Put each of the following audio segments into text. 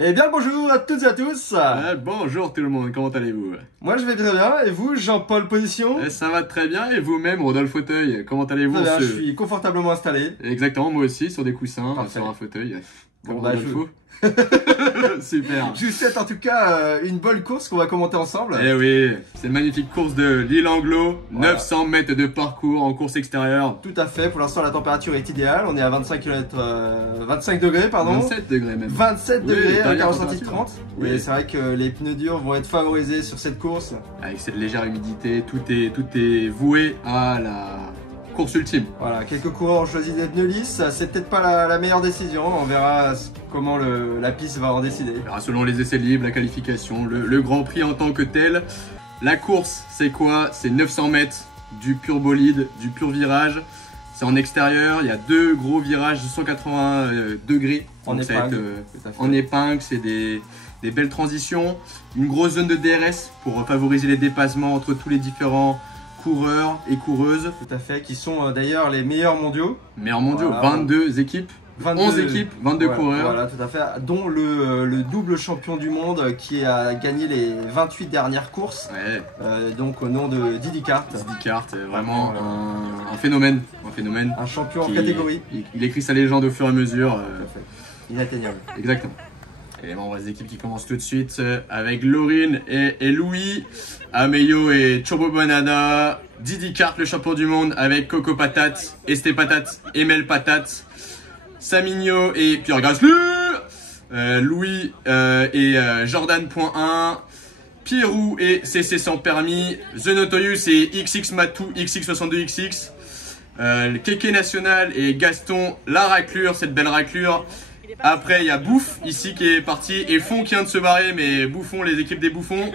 Eh bien bonjour à toutes et à tous. Bonjour tout le monde, comment allez-vous? Moi je vais très bien, et vous Jean-Paul Position? Ça va très bien, et vous-même Rodolphe Fauteuil, comment allez-vous? Très bien, je suis confortablement installé. Exactement, moi aussi, sur des coussins, Parfait. sur un fauteuil. Bon, bah, Super. Je vous souhaite en tout cas une bonne course qu'on va commenter ensemble. Eh oui, c'est une magnifique course de l'île Anglo, Voilà. 900 mètres de parcours en course extérieure. Tout à fait, pour l'instant la température est idéale, on est à 25 degrés pardon. 27 degrés même. 27 Oui, degrés avec dernière un ressenti de température. 30. Oui. Et c'est vrai que les pneus durs vont être favorisés sur cette course. Avec cette légère humidité, tout est voué à la course ultime. Voilà, quelques coureurs ont choisi des pneus lisses, c'est peut-être pas la meilleure décision, on verra comment la piste va en décider. Alors, selon les essais libres, la qualification, le Grand Prix en tant que tel. La course, c'est quoi? C'est 900 mètres, du pur bolide, du pur virage. C'est en extérieur, il y a deux gros virages de 180 degrés. En Donc ça va épingle, être, tout à fait. en épingle, c'est des belles transitions. Une grosse zone de DRS pour favoriser les dépassements entre tous les différents coureurs et coureuses. Tout à fait, qui sont d'ailleurs les meilleurs mondiaux. Meilleurs mondiaux, Voilà. 22 équipes. 11 équipes, 22 voilà, coureurs. Voilà, tout à fait. Dont le double champion du monde qui a gagné les 28 dernières courses. Ouais, Donc au nom de Didi Kart. Didi Kart, vraiment Voilà. un phénomène. Un phénomène. Un champion en qui- catégorie. Il écrit sa légende au fur et à mesure. Tout à fait. Inatteignable. Exactement. Et on voit les équipes qui commencent tout de suite avec Laurine et Louis, Ameyo et Chobo Banana, Didi Kart le champion du monde avec Coco Patate, Esté Patate, Emel Patate, Samigno et Pierre Gasly, Louis et Jordan.1, Pierrot et CC sans permis, The Notorious et XX Matou, XX62XX, Keke National et Gaston la raclure, cette belle raclure. Après il y a Bouffe ici qui est parti et Fond qui vient de se barrer, mais Bouffon, les équipes des Bouffons,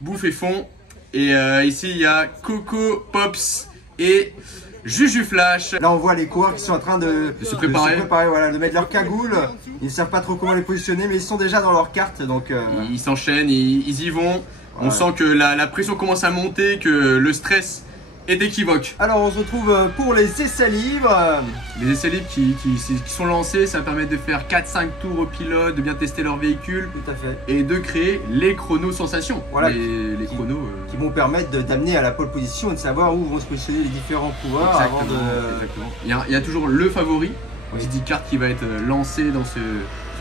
Bouffe et Fond. Et ici il y a Coco, Pops et Juju Flash. Là on voit les coureurs qui sont en train de se préparer. Voilà, de mettre leur cagoule. Ils ne savent pas trop comment les positionner, mais ils sont déjà dans leur carte. Donc Ils s'enchaînent, ils y vont. On Ouais. sent que la pression commence à monter, que le stress est équivoque. alors on se retrouve pour les essais libres. Les essais libres qui sont lancés, ça permet de faire 4-5 tours au pilote, de bien tester leur véhicule Tout à fait. et de créer les chronos sensations. Voilà. Les Qui- chronos. Qui vont permettre d'amener à la pole position et de savoir où vont se positionner les différents coureurs avant Exactement, de. exactement. Il y a toujours le favori, Oui. Didi Kart, qui va être lancé dans ce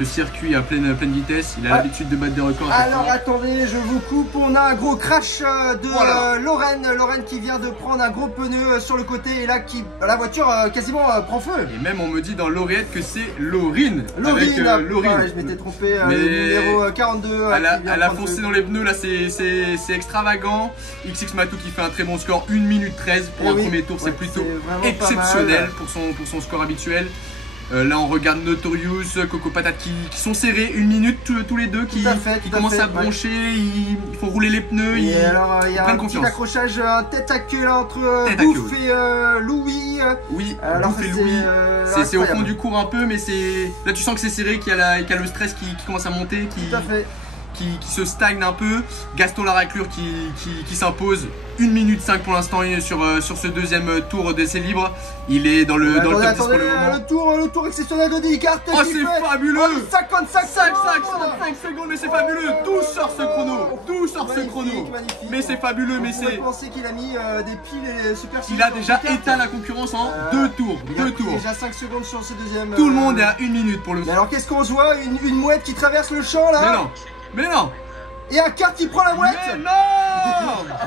circuit à pleine vitesse. Il a Ah. l'habitude de battre des records. à chaque Alors fois. attendez, je vous coupe, on a un gros crash de Voilà. Lorraine qui vient de prendre un gros pneu sur le côté et là la voiture quasiment prend feu. Et même on me dit dans l'oreillette que c'est Laurine. Avec, Laurine, Laurine. ouais, je m'étais trompé, Mais le numéro 42. Elle a foncé dans les pneus, là c'est extravagant. XX Matou qui fait un très bon score, 1 minute 13 pour Eh un oui. premier tour, Ouais, c'est plutôt c'est vraiment pas exceptionnel mal. pour son score habituel. Là on regarde Notorious, Coco Patate qui sont serrés, 1 minute tous les deux, qui Tout à fait, commencent à ouais. broncher, ils font rouler les pneus, Et alors il y a prennent un petit confiance. accrochage, un tête à queue là entre Tête à Bouffe queue, et Louis. Oui, Alors Bouffe et ça, Louis. C'est au fond incroyable. du cours un peu, mais là tu sens que c'est serré, qu'il y a le stress qui commence à monter, Tout à fait. qui se stagne un peu. Gaston la raclure qui s'impose 1 minute 5 pour l'instant sur ce deuxième tour d'essai libre. Il est dans le top 10 pour le moment. le tour exceptionnel de Didi Kart. Oh c'est fabuleux! 55 55 secondes, mais c'est fabuleux! D'où sort ce chrono? D'où sort ce Magnifique, chrono? magnifique. Mais c'est fabuleux, mais On pourrait c'est... penser qu'il a mis des piles et super. Il a déjà éteint la concurrence en 2 tours. Il a 2 pris tours. déjà 5 secondes sur ce deuxième. Tout le monde est à 1 minute pour le... Mais alors qu'est-ce qu'on se voit, une mouette qui traverse le champ Mais là. non! Mais non! Et un kart qui prend la mouette. Mais non!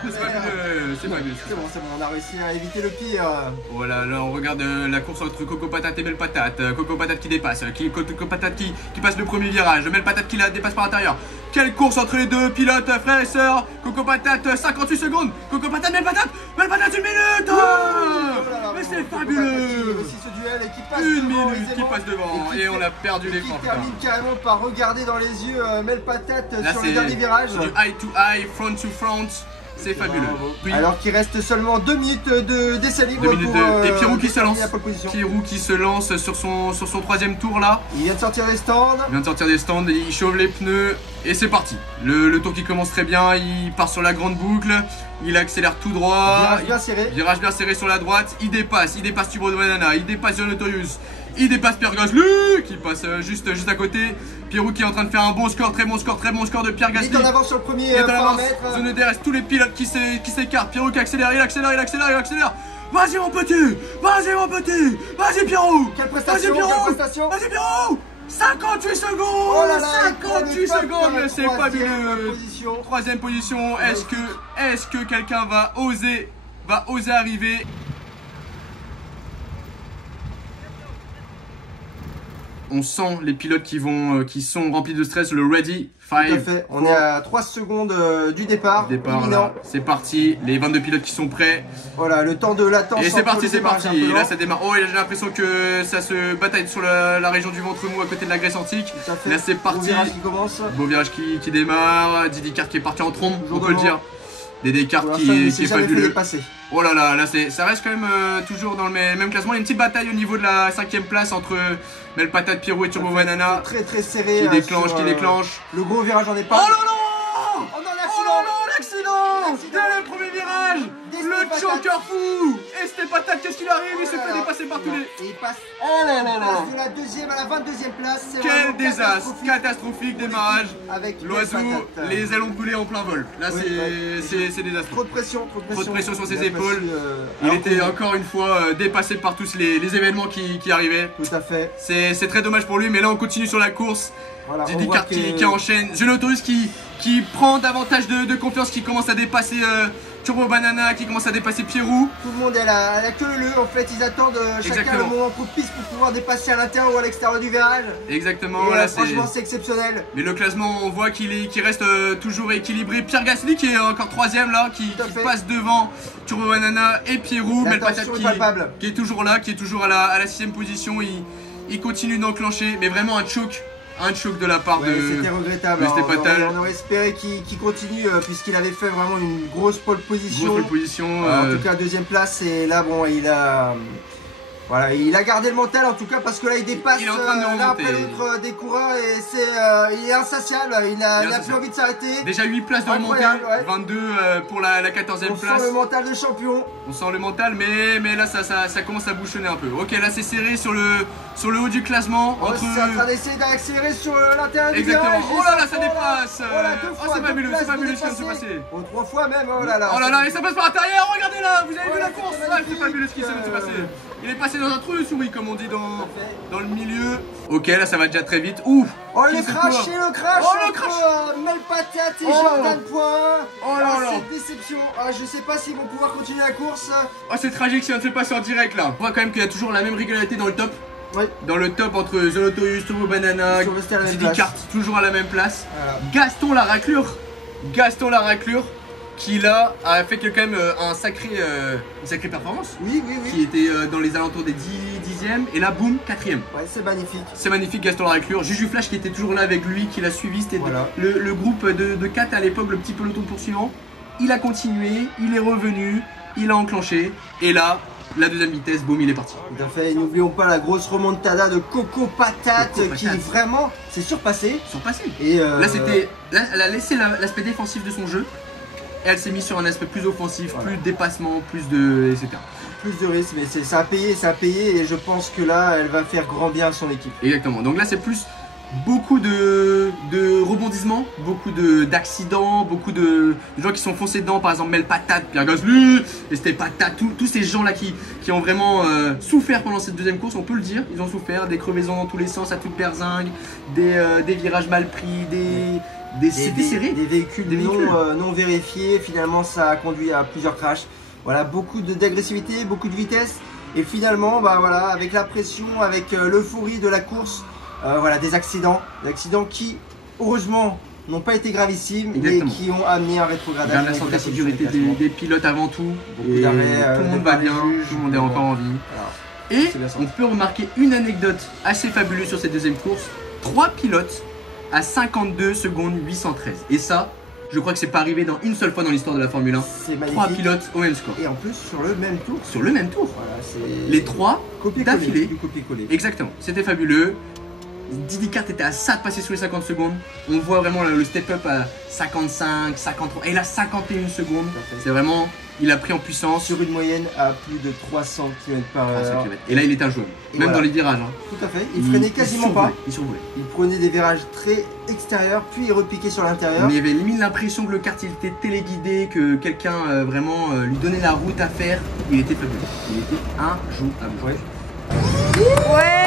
C'est fabuleux! C'est fabuleux. C'est bon, on a réussi à éviter le pire. Voilà, là on regarde la course entre Coco Patate et Mel Patate. Coco Patate qui dépasse, Coco Patate qui passe le premier virage, Mel Patate qui la dépasse par l'intérieur. Quelle course entre les deux pilotes, frères et sœurs. Coco Patate 58 secondes, Coco Patate, Mel Patate 1 minute. Mais c'est fabuleux. Aussi ce duel et qui passe 1 devant minute qui aisément. passe devant et on a perdu Qui l'écran. termine carrément par regarder dans les yeux Mel Patate Là sur le dernier virage. c'est du eye to eye, front to front. C'est fabuleux. Oui. Alors qu'il reste seulement 2 minutes d'essai libre 2 minutes pour et Pierrot qui se lance. la pole position. Pierrot qui se lance sur son troisième tour là. Il vient de sortir des stands. Il vient de sortir des stands, il chauffe les pneus et c'est parti. Le tour qui commence très bien, il part sur la grande boucle, il accélère tout droit. Virage bien serré. Virage bien serré sur la droite, il dépasse Tubo de Banana, il dépasse The Notorious, Il dépasse Pierre Gasly qui passe juste à côté. Pierrot qui est en train de faire un bon score, très bon score de Pierre Gasly. Il est en avance sur le premier Il est en avance. paramètre. Zone de DRS, tous les pilotes qui s'écartent. Pierrot qui accélère, il accélère. Vas-y mon petit, vas-y Pierrot. Quelle prestation, quelle prestation. Vas-y Pierrot. 58 secondes. Oh là là, 58 secondes, c'est fabuleux. Position. Troisième position. Est-ce que quelqu'un va oser arriver? On sent les pilotes qui sont remplis de stress, le ready, Tout à fait. On est à 3 secondes du départ. C'est parti, les 22 pilotes qui sont prêts. Voilà, le temps de latence. Et c'est parti. Là ça démarre. Oh, j'ai l'impression que ça se bataille sur la région du ventre mou à côté de la Grèce antique. Là c'est parti. Beau virage qui commence. Beau virage qui démarre. Didi Kart qui est parti en trombe, on peut le dire. Des cartes qui est fabuleux. Oh là là, ça reste quand même toujours dans le même classement. Il y a une petite bataille au niveau de la 5ème place entre Melpatat, Pierrot et Turbo Banana. Très serré. Qui déclenche. Le gros virage en départ. Oh là là! Oh non, l'accident! Dès le premier virage! Le choker fou! Et Estepatat, qu'est-ce qu'il arrive? Il se fait dépasser par tous les... Et il passe de la 2ème à la 22ème place. Quel désastre! Catastrophique démarrage. Avec l'oiseau, les ailes ont brûlé en plein vol. Là, c'est désastreux. Trop de pression sur ses épaules. Il était encore une fois dépassé par tous les événements qui arrivaient. Tout à fait. C'est très dommage pour lui, mais là on continue sur la course. Voilà, Didi Kart qui enchaîne. Zenotaurus qui prend davantage de confiance, qui commence à dépasser Turbo Banana, qui commence à dépasser Pierrot. Tout le monde est à la queue leu. En fait, ils attendent chacun le moment propice pour pouvoir dépasser à l'intérieur ou à l'extérieur du virage. Exactement. Et, franchement, c'est exceptionnel. Mais le classement, on voit qu'il reste toujours équilibré. Pierre Gasly qui est encore 3ème là, qui passe devant Turbo Banana et Pierrot. Melpatat qui est toujours là, qui est toujours à la 6ème position. Il continue d'enclencher, mais vraiment un choke de la part de... C'était regrettable. On aurait espéré qu'il continue puisqu'il avait fait vraiment une grosse pole position. En tout cas, 2ème place. Et là, bon, il a gardé le mental en tout cas parce que là, il dépasse l'un après l'autre des coureurs et il est insatiable. Il a plus envie de s'arrêter. Déjà 8 places de remontée, 22 pour la 14ème place. On sent le mental de champion. On sent le mental, mais là, ça commence à bouchonner un peu. Ok, là, c'est serré sur le haut du classement. C'est en train d'essayer d'accélérer sur l'intérieur du virage. Exactement. Oh là là, ça dépasse. C'est fabuleux ce qui vient de se passer. 3 fois même. Oh là là. Oh là là, et ça passe par l'intérieur. Regardez là, vous avez vu la course. C'est fabuleux ce qui vient de se passer. Il est passé dans un trou de souris, comme on dit dans le milieu. Ok, là, ça va déjà très vite. Ouf. Oh, le crash entre Melpatat et Jordan Point. Oh là là. Cette déception. Je sais pas s'ils vont pouvoir continuer la course. Oh, c'est tragique, ça vient de se passer en direct là. On voit quand même qu'il y a toujours la même régularité dans le top. Dans le top entre Zenotaurus, Turbo Banana, Didi Kart, toujours à la même place. Voilà. Gaston la raclure, qui là a fait quand même une sacrée performance. Oui. Qui était dans les alentours des 10e et là boum 4e. Ouais, c'est magnifique. C'est magnifique, Gaston la raclure. Juju Flash qui était toujours là avec lui, qui l'a suivi. C'était le groupe de 4 à l'époque, le petit peloton poursuivant. Il a continué, il est revenu, il a enclenché et là la 2ème vitesse, boum, il est parti. Tout à fait, et n'oublions pas la grosse remontada de Coco Patate qui vraiment s'est surpassée. Et là, elle a laissé l'aspect défensif de son jeu. Et elle s'est mise sur un aspect plus offensif, plus de dépassement, plus de... etc. Plus de risque, mais ça a payé et je pense que là, elle va faire grand bien à son équipe. Exactement, donc là c'est plus beaucoup de rebondissements, beaucoup d'accidents, beaucoup de gens qui sont foncés dedans, par exemple Melpatat, Pierre Gasly, Estepatat, tous ces gens là qui ont vraiment souffert pendant cette 2ème course, on peut le dire, ils ont souffert, des crevaisons dans tous les sens à toute berzingue, des virages mal pris, des véhicules non vérifiés, finalement ça a conduit à plusieurs crashs. Voilà, beaucoup d'agressivité, beaucoup de vitesse et finalement avec la pression, avec l'euphorie de la course, des accidents qui heureusement n'ont pas été gravissimes. Exactement. Mais qui ont amené un rétrogradage. Vers la santé et sécurité des pilotes avant tout. Et tout le monde va bien, tout le monde est encore en vie. Et on peut remarquer une anecdote assez fabuleuse sur cette 2ème course. 3 pilotes à 52 secondes 813. Et ça, je crois que c'est pas arrivé dans une seule fois dans l'histoire de la Formule 1. C'est magnifique. 3 pilotes au même score. Et en plus sur le même tour. Voilà, les 3 d'affilée. Copier-coller. Exactement, c'était fabuleux. Didi Kart était à ça de passer sous les 50 secondes. On voit vraiment le step-up à 55, 53 et là 51 secondes. C'est vraiment, il a pris en puissance. Sur une moyenne à plus de 300 km/h. Et là il était injouable, même voilà. dans les virages. Hein. Tout à fait, il freinait quasiment pas. Il survolait. Il prenait des virages très extérieurs, puis il repiquait sur l'intérieur. Mais il y avait limite l'impression que le kart il était téléguidé, que quelqu'un vraiment lui donnait la route à faire. Il était fabuleux. Il était injouable. Ouais. Ouais.